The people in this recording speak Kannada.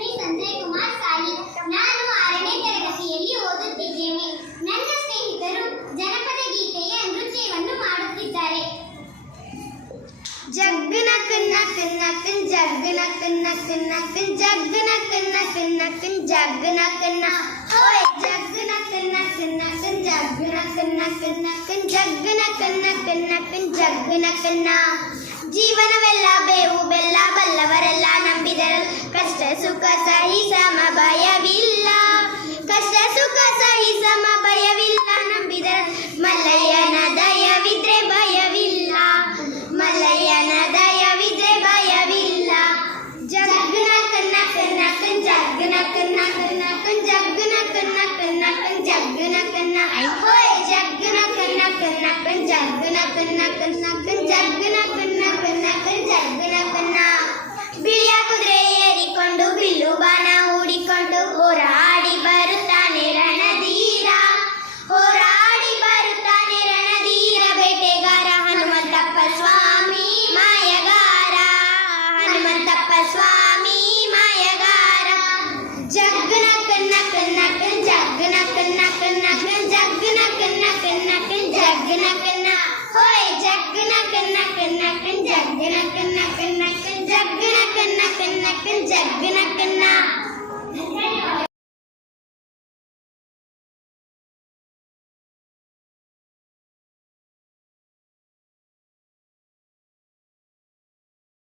ಹೆಸರು ಸಂಜಯ್ ಕುಮಾರ್ ಸಾಲಿ. ನಾನು 6ನೇ ತರಗತಿಯಲ್ಲಿ ಓದುತ್ತಿದ್ದೇನೆ. ನನ್ನ ಸ್ನೇಹಿತರು ಜನಪದ ಗೀತೆಯ ನೃತ್ಯವನ್ನು ಮಾಡುತ್ತಿದ್ದಾರೆ. ಜಗ್ಗನ ಕನ್ನ ಕನ್ನ ಕನ್ ಜಗ್ಗನ ಕನ್ನ ಕನ್ನ ಕನ್ ಜಗ್ಗನ ಕನ್ನ ಕನ್ನ ಕನ್ ಜಗ್ಗನ ಕನ್ನ ಓಯ್ ಜಗ್ಗನ ಕನ್ನ ಕನ್ನ ಕನ್ ಜಗ್ಗನ ಕನ್ನ ಕನ್ನ ಕನ್ ಜಗ್ಗನ ಕನ್ನ ಕನ್ನ ಕನ್ ಜಗ್ಗನ ಕನ್ನ. ಜೀವನವೆಲ್ಲ ಬೇವು ಬೆಲ್ಲ ಬಲ್ಲವರೆಲ್ಲ ನಂಬಿದರು ಕಷ್ಟ ಸುಖ ಸಹಿ ಸಮ ಭಯವಿಲ್ಲ. ಕಷ್ಟ ಸುಖ ಸಹಿ ಸಮ ಭಯವಿಲ್ಲ ನಂಬಿದರು ಮಲ್ಲಯ್ಯನ ದಯವಿದ್ರೆ ಭಯವಿಲ್ಲ. ಮಲ್ಲಯ್ಯನ ದಯವಿದ್ರೆ ಭಯವಿಲ್ಲ. ಜಗ್ಗನ ಕನ್ನ ಕನ್ನ ಕನ್ ಜಗ್ಗನ ಕನ್ನ ಕನ್ನ ಕನ್ ಜಗ್ಗನ ಕನ್ನ ಕನ್ನ ಕನ್ ಜಗ್ಗನ ಕನ್ನ ಓಯ್ ಜಗ್ಗನ ಕನ್ನ ಕನ್ನ ಕನ್ ಜಗ್ಗನ ಕನ್ನ ಕನ್ನ ಕನ್ ಜಗ್ಗನ ಕನ್ನ ಕನ್ನ ಕನ್ ಜಗ್ಗನ ಕನ್ನ. ಬಿಳಿಯ ಕುದುರೆ ಏರಿಕೊಂಡು ಬಿಲ್ಲು ಬಾಣ ಹೂಡಿಕೊಂಡು ಹೋರಾಡಿ ಬರುತ್ತಾನೆ ರಣಧೀರ. ಹೋರಾಡಿ ಬರುತ್ತಾನೆ ರಣಧೀರ ಬೇಟೆಗಾರ ಹನುಮಂತಪ್ಪ ಸ್ವಾಮಿ ಮಾಯಗಾರ. ಹನುಮಂತಪ್ಪ ಸ್ವಾಮಿ ಮಾಯಗಾರ. ಜಗ್ಗನ ಕನ್ನ ಕನ್ನ ಕನ್ ಜಗ್ಗನ ಕನ್ನ ಕನ್ನ ಕನ್ ಜಗ್ಗನ ಕನ್ನ ಕನ್ನ ಕನ್ ಜಗ್ಗನ ಕನ್ನ ಹೋಯ್ ಜಗ್ಗನ ಕನ್ನ ಕನ್ನ ಕನ್ ಜಗ್ಗನ ಕನ್ನ ಕನ್ನ ಕನ್ ಜಗ್ಗನ ಕನ್ನ ಕನ್ನ ಕನ್ ಜಗ್ಗನ